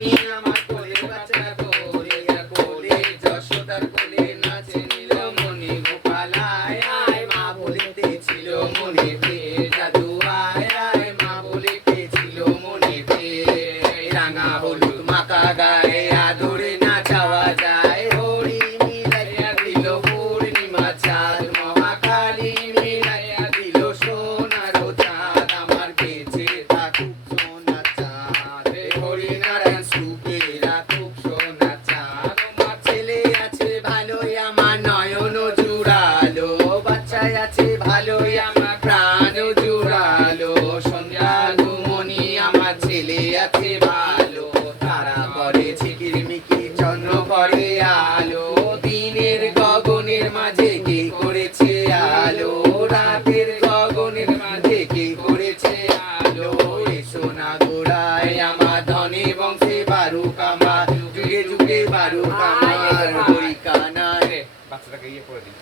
আমার কোলে বাচ্চা কোলে কোলে যশোদার কোলে নাচে নীল মণি গোপাল আয় আয় মা বলিতেছিল মনেতে জাদু আয় আয় মা বলিতেছিল মনেতে রাঙা হলুদ মাখা গায়ে আদরে নাচাওয়া যায় হরি মিলাইয়া দিল পূর্ণিমা চাঁদ মহাকালী মিলাইয়া দিল সোনার চাঁদ আমার বেঁচে থাকুক সোনার চাঁদ হরিনারায়ণ সুখেরা খুব সোনা চাঁদ আমার ছেলে আছে ভালোই আমার নয়ন জুড়ালো বাচ্চাই আছে ভালোই আমার প্রাণ জুড়ালো সন্ধ্যা ঘুমনি আমার ছেলে আছে ভালো তারা করে ঝিকিরমিকির চন্দ্র করে আলো দিনের গগনের মাঝে কে করেছে আলো রাতের গগনের মাঝে কে করেছে আলো এসো না গোড়ায় আমার ধনে বংশে বারুক আমার যুগে যুগে বারুক আমার হরি কানায় বাচ্চাটাকে ইয়ে করে দিই।